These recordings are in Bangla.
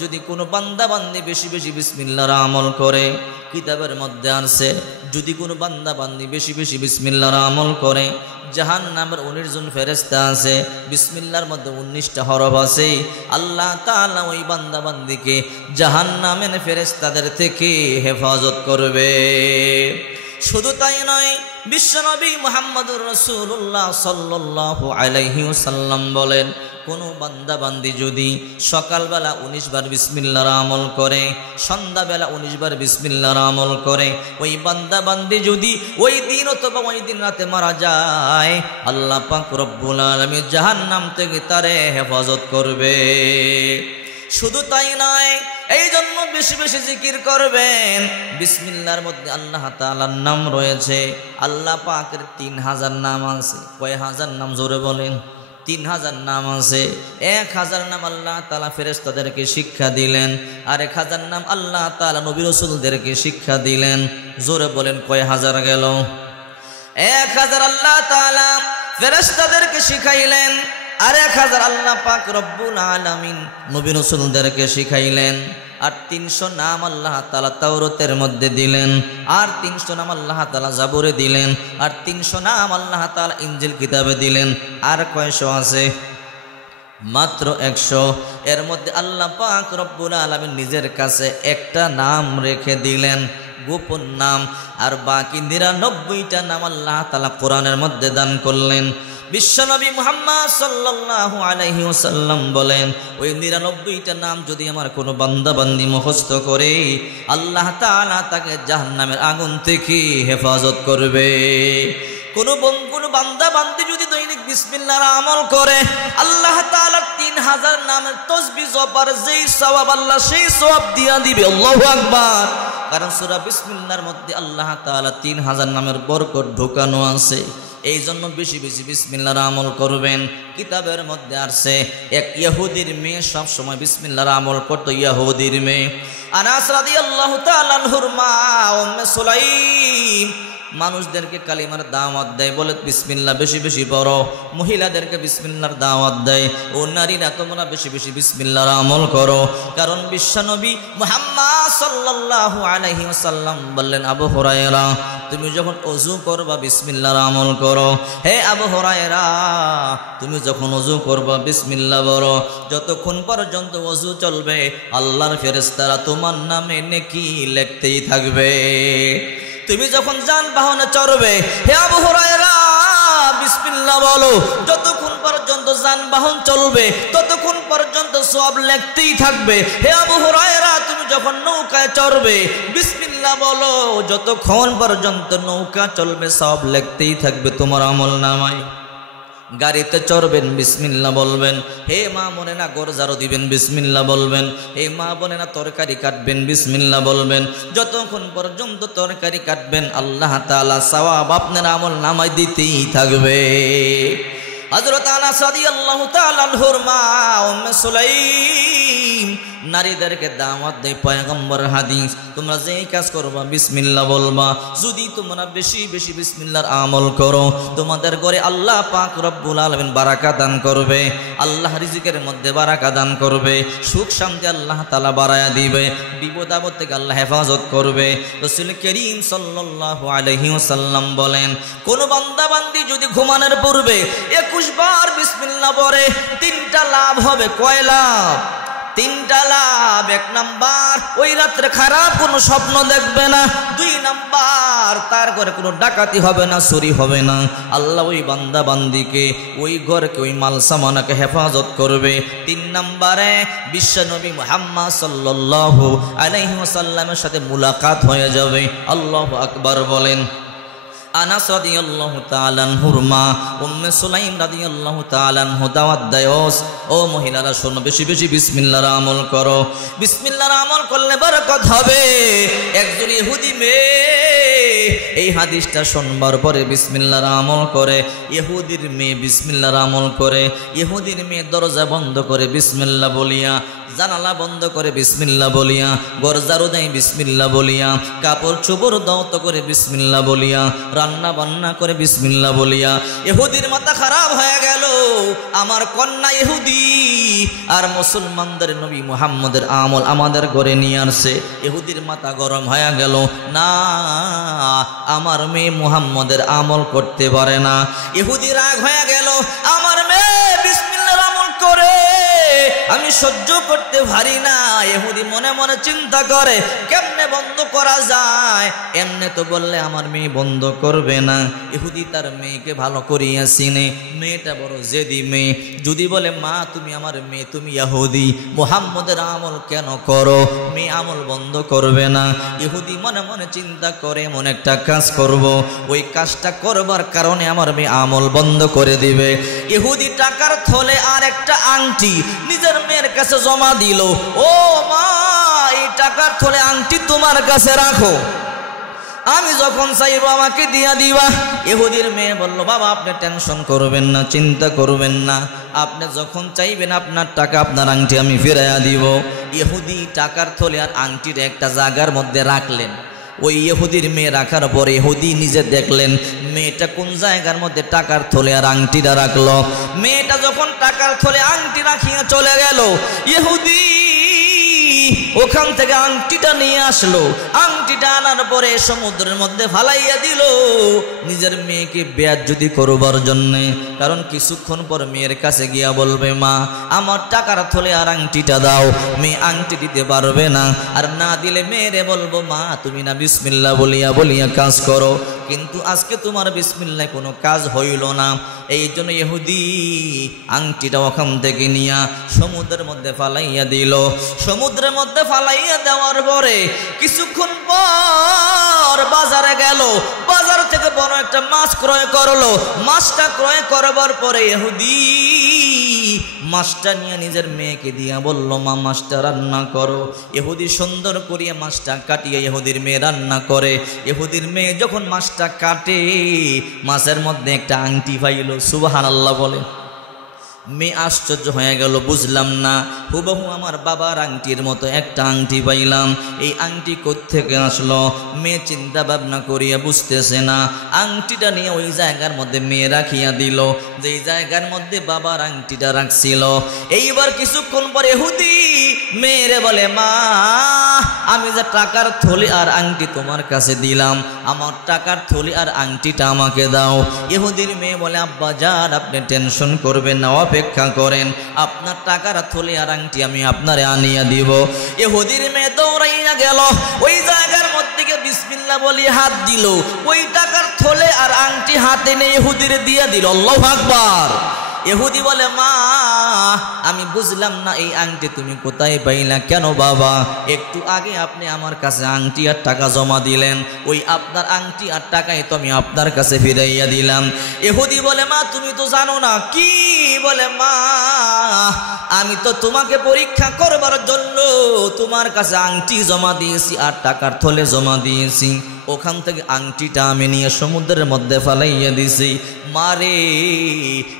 যদি কোনো বান্দা বান্দি বেশি বেশি বিসমিল্লাহর আমল করে, কিতাবের মধ্যে আছে যদি কোনো বান্দা বান্দি বেশি বেশি বিসমিল্লাহর আমল করে, জাহান্নামের 19 জন ফেরেশতা আছে, বিসমিল্লাহর মধ্যে 19টা হরফ আছে, আল্লাহ তাআলা ওই বান্দা বান্দিকে জাহান্নামের ফেরেশতাদের থেকে হেফাজত করবে। শুধু তাই নয়, বিশ্বনবী মুহাম্মদুর রাসূলুল্লাহ সাল্লাল্লাহু আলাইহি ওয়াসাল্লাম বলেন, কোনো বান্দা বান্দি যদি সকালবেলা 19 বার বিসমিল্লাহর আমল করে, সন্ধ্যাবেলা 19 বার বিসমিল্লাহর আমল করে, ওই বান্দা বান্দি যদি ওই দিন অথবা ওই দিন রাতে মারা যায়, আল্লাহ পাক রব্বুল আলামিন জাহান্নাম থেকে তারে হেফাজত করবে। শুধু তাই নয়, এই জন্য বেশি বেশি জিকির করবেন। বিসমিল্লাহর মধ্যে আল্লাহ তাআলার নাম রয়েছে, আল্লাহ পাকের 3000 নাম আছে। কয় হাজার নাম? জোরে বলেন। 3000 নাম আছে। 1000 নাম আল্লাহ তাআলা ফেরেশতাদেরকে শিক্ষা দিলেন, আর 1000 নাম আল্লাহ তাআলা নবী রাসূলদেরকে শিক্ষা দিলেন। জোরে বলেন, কয় হাজার গেল? 1000 আল্লাহ তাআলা ফেরেশতাদেরকে শিখাইলেন, আর 1000 আল্লাহ পাক রব্বুল আলামিন নবী রাসূলদেরকে শিখাইলেন। আর 300 নাম আল্লাহ তাআলা তাওরাতের মধ্যে দিলেন, আর 300 নাম আল্লাহ তাআলা জাবুরে দিলেন, আর 300 নাম আল্লাহ তাআলা ইনজিল কিতাবে দিলেন। আর কয়শো আছে? মাত্র 100। এর মধ্যে আল্লাহ পাক রব্বুল আলামিন নিজের কাছে একটা নাম রেখে দিলেন, গোপন নাম, আর বাকি 99টা নাম আল্লাহ তাআলা কোরআনের মধ্যে দান করলেন। বিশ্বনবী মুহাম্মদ সাল্লাল্লাহু আলাইহি ওয়াসাল্লাম বলেন, ওই 99টা নাম যদি আমার কোনো বান্দা বান্দি মুখস্থ করে, আল্লাহ তাআলা তাকে জাহান্নামের আগুন থেকে হেফাজত করবে। কোনো বান্দা বান্দি যদি দৈনিক বিসমিল্লাহর আমল করে, আল্লাহ তাআলা 3000 নামের তাসবিহ জপার যেই সওয়াব আল্লাহ সেই সওয়াব দিয়া দিবে। আল্লাহু আকবার। কারণ সূরা বিসমিল্লাহর মধ্যে আল্লাহ তাআলা 3000 নামের বরকত ঢোকানো আছে। এই জন্য বেশি বেশি বিসমিল্লাহর আমল করবেন। কিতাবের মধ্যে আছে, এক ইহুদির মেয়ে সব সময় বিসমিল্লাহর আমল করত। ইহুদির মেয়ে আনাস রাদিয়াল্লাহু তাআলা আনহুর মা উম্মে সুলাইম মানুষদেরকে কালিমার দাওয়াত দেয়, বলে বিসমিল্লাহ বেশি বেশি পড়ো। মহিলাদেরকে বিসমিল্লাহর দাওয়াত দেয়, ও নারীরা তোমরা বেশি বেশি বিসমিল্লাহর আমল করো। কারণ বিশ্বনবী মুহাম্মদ সাল্লাল্লাহু আলাইহি ওয়াসাল্লাম বললেন, আবু হুরায়রা তুমি যখন ওযু করবা বিসমিল্লাহর আমল করো। হে আবু হুরায়রা, তুমি যখন ওযু করবা বিসমিল্লাহ বলো। যতক্ষণ পর্যন্ত ওযু চলবে, আল্লাহর ফেরেশতারা তোমার নামে নেকি লিখতেই থাকবে। তুমি যখন যানবাহনে চড়বে, হে আবু হুরায়রা বিসমিল্লাহ বলো। যতক্ষণ পর্যন্ত যানবাহন চলবে, ততক্ষণ পর্যন্ত সওয়াব লিখতেই থাকবে। হে আবু হুরায়রা তুমি যখন নৌকায় চড়বে, বিসমিল্লাহ বলো। যতক্ষণ পর্যন্ত নৌকা চলবে, সওয়াব লিখতেই থাকবে তোমার আমলনামায়। গাড়িতে চড়বেন, বিসমিল্লাহ বলবেন। হে মা বোনেরা, ঘর ঝাড়ু দিবেন, বিসমিল্লাহ বলবেন। হে মা বোনেরা, তরকারি কাটবেন, বিসমিল্লাহ বলবেন। যতক্ষণ পর্যন্ত তরকারি কাটবেন, আল্লাহ তাআলা সওয়াব আপনার আমল নামায় দিতেই থাকবে। হযরত আনাস রাদিয়াল্লাহু তাআলা আনহুর মা উম্মে সুলাইম নারীদেরকে দাওয়াত দেয়, পয়গম্বর হাদিস তোমরা যেই কাজ করবা বিসমিল্লাহ বলবা। যদি তোমরা বেশি বেশি বিসমিল্লাহর আমল করো, তোমাদের ঘরে আল্লাহ পাক রব্বুল আলামিন বারাকা দান করবে। আল্লাহ রিজিকের মধ্যে বারাকা দান করবে, সুখ শান্তি আল্লাহ তাআলা বাড়ায়া দিবে, বিপদ আপদ থেকে আল্লাহ হেফাজত করবে। রাসূল করিম সাল্লাল্লাহু আলাইহি ওয়াসাল্লাম বলেন, কোন বান্দা বান্দি যদি ঘুমানোর পূর্বে 21 বার বিসমিল্লাহ পড়ে, 3টা লাভ হবে। কয় লাভ? 3টা লাভ। 1 নাম্বার, ওই রাত্রে খারাপ কোনো স্বপ্ন দেখবে না। 2 নাম্বার, তার ঘরে কোনো ডাকাতি হবে না, চুরি হবে না। আল্লাহ ওই বান্দা বান্দিকে, ওই ঘরকে, ওই মাল সামানকে হেফাজত করবে। 3 নাম্বারে বিশ্বনবী মুহাম্মদ সাল্লাল্লাহু আলাইহি ওয়াসাল্লামের সাথে মুলাকাত হয়ে যাবে। আল্লাহু আকবার বলেন। আনাস রাদিয়াল্লাহু তাআলা আনহুর মা উম্মে সুলাইম রাদিয়াল্লাহু তাআলা আনহু দাওয়াত দেয়, ও মহিলারা শোনো, বেশি বেশি বিসমিল্লাহর আমল করো। বিসমিল্লাহর আমল করলে বরকত হবে। একজন ইহুদি মেয়ে এই হাদিসটা শুনবার পরে বিসমিল্লাহর আমল করে। ইহুদির মেয়ে বিসমিল্লাহর আমল করে। ইহুদির মেয়ে দরজা বন্ধ করে বিসমিল্লাহ বলিয়া, জানালা বন্ধ করে বিসমিল্লাহ বলিয়া, ঘর ঝাড়ু দেয় বিসমিল্লাহ বলিয়া, কাপড় চোপড় দাওত করে বিসমিল্লাহ বলিয়া, রান্না বান্না করে বিসমিল্লাহ বলিয়া। ইহুদির মাথা খারাপ হয়ে গেল, আমার কন্যা ইহুদি আর মুসলমানদের নবী মুহাম্মদের আমল আমাদের ঘরে নিয়ে আসছে। ইহুদির মাথা গরম হয়ে গেল, না আমার মেয়ে মুহাম্মদের আমল করতে পারে না। ইহুদি রাগ হয়ে গেল, আমার মেয়ে বিসমিল্লাহর আমল করে আমি সহ্য করতে পারি না। ইহুদি মনে মনে চিন্তা করে কেমনে বন্ধ করা যায়, এমনে তো বললে আমার মেয়ে বন্ধ করবে না। ইহুদি তার মেয়েকে ভালো করিয়া চিনে, মেয়েটা বড় জেদি মেয়ে। যদি বলে মা তুমি আমার মেয়ে, তুমি ইহুদি, মুহাম্মদের আমল কেন করো, মেয়ে আমল বন্ধ করবে না। ইহুদি মনে মনে চিন্তা করে এমন একটা কাজ করব, ওই কাজটা করবার কারণে আমার মেয়ে আমল বন্ধ করে দিবে। ইহুদি টাকার থলে আর একটা আংটি নিজের মেয়ের কাছে জমা দিল, ও মা এই টাকার থলে আংটি তোমার কাছে রাখো, আমি যখন চাইবো আমাকে দিয়া দিবা। ইহুদির মেয়ে বলল, বাবা আপনি টেনশন করবেন না, চিন্তা করবেন না, আপনি যখন চাইবেন আপনার টাকা আপনার আংটি আমি ফিরাইয়া দিব। ইহুদি টাকার থলে আর আংটির একটা জায়গার মধ্যে রাখলেন। ওই ইহুদির মেয়ে রাখার পরে ইহুদি নিজে দেখলেন মেয়েটা কোন জায়গার মধ্যে টাকার থলে আর আংটিটা রাখলো। মেয়েটা যখন টাকার থলে আংটি রাখিয়া চলে গেল, ইহুদি ওখান থেকে আংটিটা নিয়ে আসলো। আংটিটা আনার পরে সমুদ্রের মধ্যে ফালাইয়া দিল নিজের মেয়েকে বেয়াজ্জতি করবার জন্যে। কারণ কিছুক্ষণ পর মেয়ের কাছে গিয়া বলবে, মা আমার টাকার থলে আর আংটিটা দাও। মেয়ে আংটি দিতে পারবে না, আর না দিলে মেয়েরে বলবো, মা তুমি না বিসমিল্লাহ বলিয়া বলিয়া কাজ করো, কিন্তু আজকে তোমার বিসমিল্লাহ কোনো কাজ হইল না। এই জন্য ইহুদি আংটিটা ওখান থেকে নিয়া সমুদ্রের মধ্যে ফালাইয়া দিল। সমুদ্রের মধ্যে ফালাইয়া দেওয়ার পরে কিছুক্ষণ পর বাজারে গেল, বাজার থেকে বড় একটা মাছ ক্রয় করলো। মাছটা ক্রয় করবার পরে ইহুদি মাছটা নিয়ে নিজের মেয়েকে দিয়া বলল, মা মাছটা রান্না করো। ইহুদি সুন্দর করিয়া মাছটা কাটিয়ে ইহুদির মেয়ে রান্না করে। ইহুদির মেয়ে যখন মাছটা কাটে, মাছের মধ্যে একটা আংটি পাইল। সুবহানাল্লাহ বলে। মেয়ে আশ্চর্য হয়ে গেল, বুঝলাম না, হুবহু আমার বাবার আংটির মতো একটা আংটি পাইলাম, এই আংটি কোত্থেকে আসলো? মেয়ে চিন্তা ভাবনা করিয়া বুঝতেছে না। আংটিটা নিয়ে ওই জায়গার মধ্যে মেয়ে রাখিয়া দিল, যেই জায়গার মধ্যে বাবার আংটিটা রাখছিল। এইবার কিছুক্ষণ পরে ইহুদি মেয়েরে বলে, মা আমি যে টাকার থলি আর আংটি তোমার কাছে দিলাম, আমার টাকার থলি আর আংটিটা আমাকে দাও। ইহুদির মেয়ে বলে, আব্বা যান আপনি টেনশন করবেন না, অপেক্ষা করেন, আপনার টাকার থলে আর আংটি আমি আপনারে আনিয়া দিব। ইহুদির মেয়ে দৌড়াইয়া গেল, ওই জায়গার মধ্যে গিয়ে বিসমিল্লাহ বলি হাত দিল, ওই টাকার থলে আর আংটি হাতে নিয়ে ইহুদির দিয়া দিল। আল্লাহু আকবার। ইহুদি বলে, মা আমি বুঝলাম না এই আংটি তুমি কোথায় পাইলা? কেন বাবা, একটু আগে আপনি আমার কাছে আংটি আর টাকা জমা দিলেন, ওই আপনার আংটি আর টাকাই তো আমি আপনার কাছে ফিরাইয়া দিলাম। ইহুদি বলে, মা তুমি তো জানো না। কি? বলে, মা আমি তো তোমাকে পরীক্ষা করবার জন্য তোমার কাছে আংটি জমা দিয়েছি আর টাকার থলে জমা দিয়েছি, ওখান থেকে আংটিটা আমি নিয়ে সমুদ্রের মধ্যে ফালাইয়া দিছি। মারে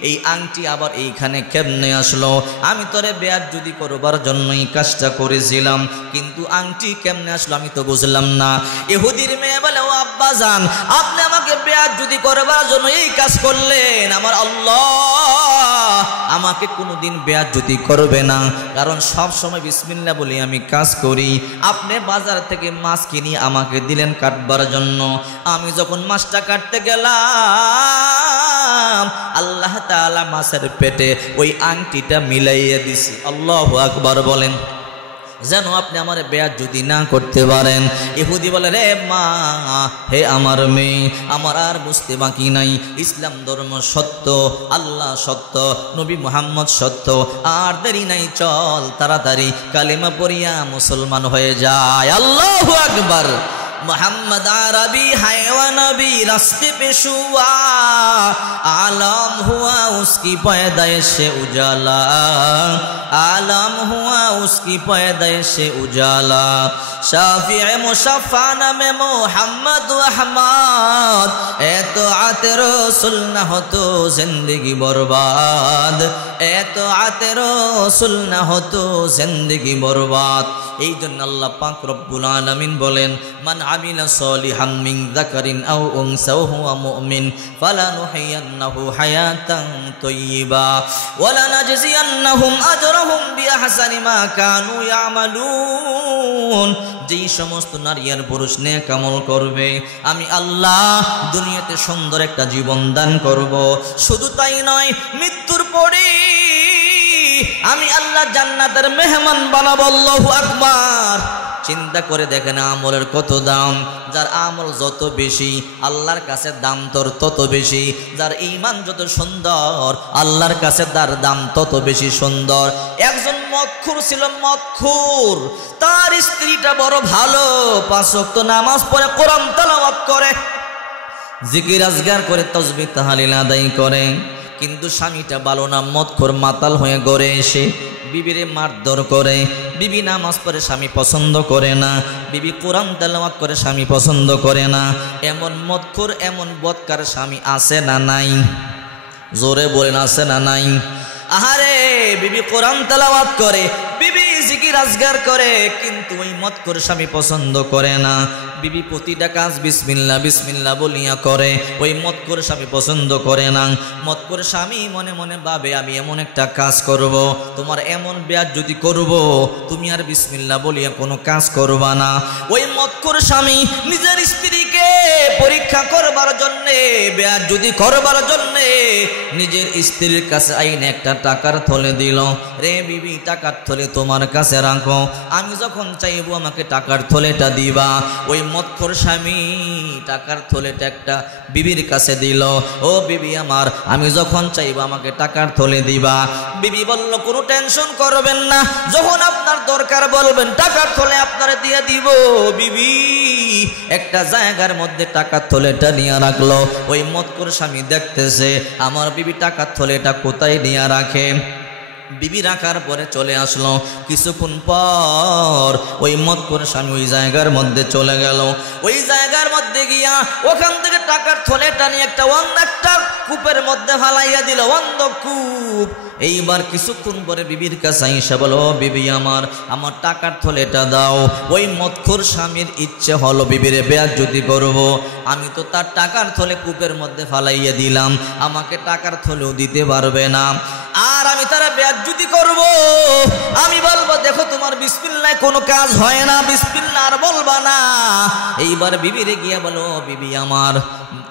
এই আংটি আবার এইখানে কেমনে আসলো? আমি তোরে বেয়াজ্জতি করবার জন্য এই কাজটা করেছিলাম, কিন্তু আংটি কেমনে আসলো আমি তো বুঝলাম না। ইহুদির মেয়ে বলে, ও আব্বা জান আপনি আমাকে বেয়াজ্জতি করবার জন্য এই কাজ করলেন, আমার আল্লাহ আমাকে কোনোদিন বেয়াজ্জতি করবে না, কারণ সব সময় বিসমিল্লাহ বলে আমি কাজ করি। আপনি বাজার থেকে মাছ কিনে আমাকে দিলেন কাটবার জন্য, আমি যখন মাছটা কাটতে গেলাম আল্লাহ তাআলা মাছের পেটে ওই আংটিটা মিলাইয়া দিছি। আল্লাহু আকবার বলেন, যেন আপনি আমার বেয়াজ্জতি না করতে পারেন। ইহুদি বলে, রে মা হে আমার মেয়ে, আমার আর বুঝতে বাকি নাই, ইসলাম ধর্ম সত্য, আল্লাহ সত্য, নবী মুহাম্মদ সত্য, আর দেরি নাই, চল তাড়াতাড়ি কালিমা পড়িয়া মুসলমান হয়ে যায়। আল্লাহু আকবার। मोहम्मद अरबी हैवा नबी रास्ते पे शुआ, आलम हुआ उसकी पैदाइश उजाला, आलम हुआ उसकी पैदाइश उजाला, शाफिए मुशफ़्फ़ा में मोहम्मद अहमद, ए तो आते रसूल न हो तो जिंदगी बर्बाद, ए तो आते रसूल न हो तो जिंदगी बर्बाद। এই জন্য আল্লাহ পাক রব্বুল আলামিন বলেন, মান আমিলা সলিহাম মিন যাকারিন আও উনসা ওয়া হুয়া মুমিন ফালানুহিয়ান্নাহু হায়াতান তাইয়্যিবা ওয়া লানাজজিয়ান্নাহুম আজরাহুম বিআহসানি মা কানু ইয়ামালুন। যেই সমস্ত নারী আর পুরুষ নেক আমল করবে আমি আল্লাহ দুনিয়াতে সুন্দর একটা জীবন দান করব। শুধু তাই নয়, মৃত্যুর পরে আমি আল্লাহ জান্নাতের মেহমান বানাবো। আল্লাহু আকবার। চিন্তা করে দেখেন আমলের কত দাম। যার আমল যত বেশি আল্লাহর কাছে দাম তত বেশি। যার ঈমান যত সুন্দর আল্লাহর কাছে তার দাম তত বেশি সুন্দর। একজন মদখুর ছিল, মদখুর, তার স্ত্রীটা বড় ভালো, 5 ওয়াক্ত নামাজ পড়ে, কোরআন তেলাওয়াত করে, জিকির আজগার করে, তাসবিহ তাহলিল আদায় করে, কিন্তু স্বামীটা ভালো না, মদখোর মাতাল হয়ে ঘরে এসে বিবিরে মারধর করে। বিবি নামাজ পড়ে, স্বামী পছন্দ করে না। বিবি কোরআন তেলাওয়াত করে, স্বামী পছন্দ করে না। এমন মদখোর, এমন বদকার স্বামী আছে না নাই? জোরে বলেন, আছে না নাই? আহারে, বিবি কোরআন তেলাওয়াত করে, বিবি জিকির আজগার করে, কিন্তু ওই মদখোর স্বামী পছন্দ করে না। বিবি প্রতিটা কাজ বিসমিল্লাহ বিসমিল্লাহ বলিয়া করে, ওই মদখোর স্বামী পছন্দ করে না। মদখোর স্বামী মনে মনে ভাবে, আমি এমন একটা কাজ করব, তোমার এমন বেয়াজ্জতি করব, তুমি আর বিসমিল্লাহ বলিয়া কোনো কাজ করবা না। ওই মদখোর স্বামী নিজের স্ত্রীকে পরীক্ষা করবার জন্যে, বেয়াজ্জতি করবার জন্যে নিজের স্ত্রীর কাছে আইনে একটা টাকার থলে দিল। রে বিবি, টাকার থলে তোমার কাছে রাখো, আমি যখন চাইবো আমাকে টাকার থলেটা দিবা। ওই মদখোর স্বামী টাকার থলেটা একটা বিবির কাছে দিল। ও বিবি আমার, আমি যখন চাইবো আমাকে টাকার থলে দিবা। বিবি বলল, কোনো টেনশন করবেন না, যখন আপনার দরকার বলবেন টাকার থলে আপনারে দিয়ে দিব। বিবি একটা জায়গার মধ্যে টাকার থলেটা নিয়ে রাখলো। ওই মদখোর স্বামী দেখতেছে আমার বিবি টাকার থলেটা কোথায় নিয়ে রাখে। বিবি রাখার পরে চলে আসলো। কিছুক্ষণ পর ওই মদখোর স্বামী ওই জায়গার মধ্যে চলে গেল। ওই জায়গার মধ্যে গিয়া ওখান থেকে টাকার থলেটা নিয়ে একটা কূপের মধ্যে ফালাইয়া দিল, অন্ধকূপ। এইবার কিছুক্ষণ পরে বিবির কাছে আইসা বলো, বিবি আমার টাকার থলেটা দাও। ওই মদখোর স্বামীর ইচ্ছে হলো বিবিরে বেয়াজ্জতি করব। আমি তো তার টাকার থলে কূপের মধ্যে ফালাইয়া দিলাম, আমাকে টাকার থলেও দিতে পারবে না, আর আমি তারা বেয়াজ্জতি করব। আমি বলবো, দেখো তোমার বিসমিল্লাহ কোনো কাজ হয় না, বিসমিল্লাহ আর বলবা না। এইবার বিবিরে গিয়া বলো, বিবি আমার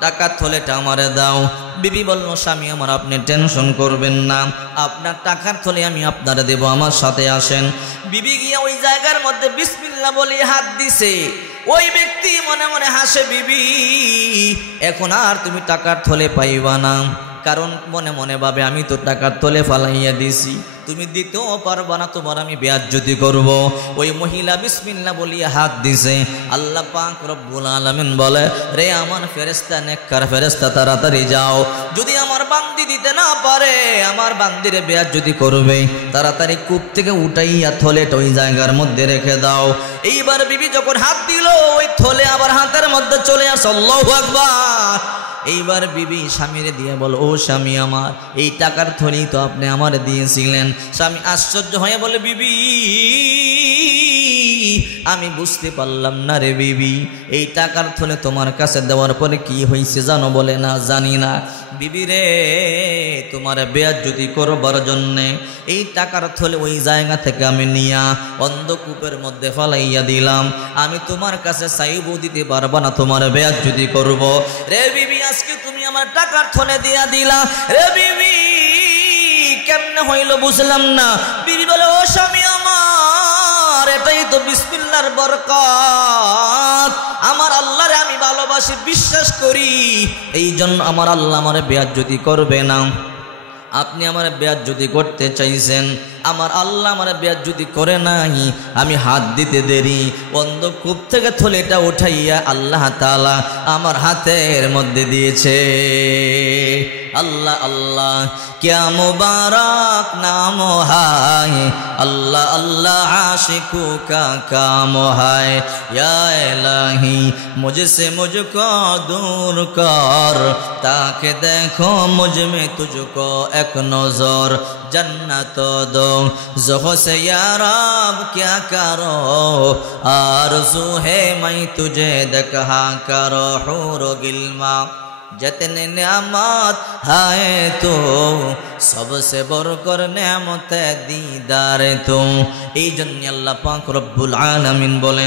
টাকার থলেটা আমারে দাও। বিবি বলল, স্বামী আমার আপনি টেনশন করবেন না, আপনার টাকার থলে আমি আপনারে দেব, আমার সাথে আসেন। বিবি গিয়া ওই জায়গার মধ্যে বিসমিল্লাহ বলে হাত দিছে। ওই ব্যক্তি মনে মনে হাসে, বিবি এখন আর তুমি টাকার থলে পাইবা না, কারণ মনে মনে ভাবে আমি তো টাকার থলে ফালাইয়া দিছি, তুমি দিতেও পারবা না, তোমার আমি বেয়াজ্জতি করব। ওই মহিলা বিসমিল্লাহ বলিয়া হাত দিছে। আল্লাহ পাক রব্বুল আলামিন বলে, রে আমার ফেরেশতা, নেককার ফেরেশতা, তাড়াতাড়ি যাও, যদি আমার বান্দি দিতে না পারে আমার বান্দিরে বেয়াজ্জতি করবে, তাড়াতাড়ি কূপ থেকে উঠাইয়া থলেটা ওই জায়গার মধ্যে রেখে দাও। এইবার বিবি যখন হাত দিল, ওই থলে আবার হাতের মধ্যে চলে আসে। আল্লাহু আকবার। এইবার বিবি স্বামীরে দিয়ে বল, ও স্বামী আমার, এই টাকার থলেই তো আপনি আমারে দিয়েছিলেন। স্বামী আশ্চর্য হয়ে বলে, বিবি আমি বুঝতে পারলাম না রে বিবি, এই টাকার থলে তোমার কাছে দেওয়ার পরে কি হয়েছে জানো? বলে, না জানি না। বিবি রে, তোমার বেয়াজ্জতি করবার জন্যে এই টাকার থলে ওই জায়গা থেকে আমি নিয়া অন্ধকূপের মধ্যে ফালাইয়া দিলাম। আমি তোমার কাছে চাইবো, দিতে পারবা না, তোমার বেয়াজ্জতি করব। রে বিবি, আজকে তুমি আমার টাকার থলে দিয়া দিলা। রে বিবি কেমনে হইল বুঝলাম না। বিবি বলে, ও স্বামী আমার, এটাই তো বিসমিল্লাহর বরকত। আমার আল্লাহরে আমি ভালোবাসি, বিশ্বাস করি, এই জন্য আমার আল্লাহ আমারে বেয়াজ্জতি করবে না। আপনি আমার বেয়াজ্জতি করতে চাইছেন, আমার আল্লাহ আমার বেয়াজ্জতি করে নাই। আমি হাত দিতে দেরি, অন্ধকূপ থেকে থলেটা উঠাইয়া আল্লাহ তাআলা আমার হাতের মধ্যে দিয়েছে। আল্লাহ আল্লাহ क्या मुबारक नाम है, अल्लाह अल्लाह आशिकों का काम है। या इलाही मुझसे मुझको दूर कर, ताकि देखो मुझ में तुझको एक नजर। जन्नत दो ज़ोह से या रब क्या करो आरज़ू है मैं तुझे देखा करो हूरो गिल्मा जितने नियामत है तो सबसे बरकर नियामत दीदार तुम এই জন্য আল্লাহ পাক রব্বুল আলামিন বলেন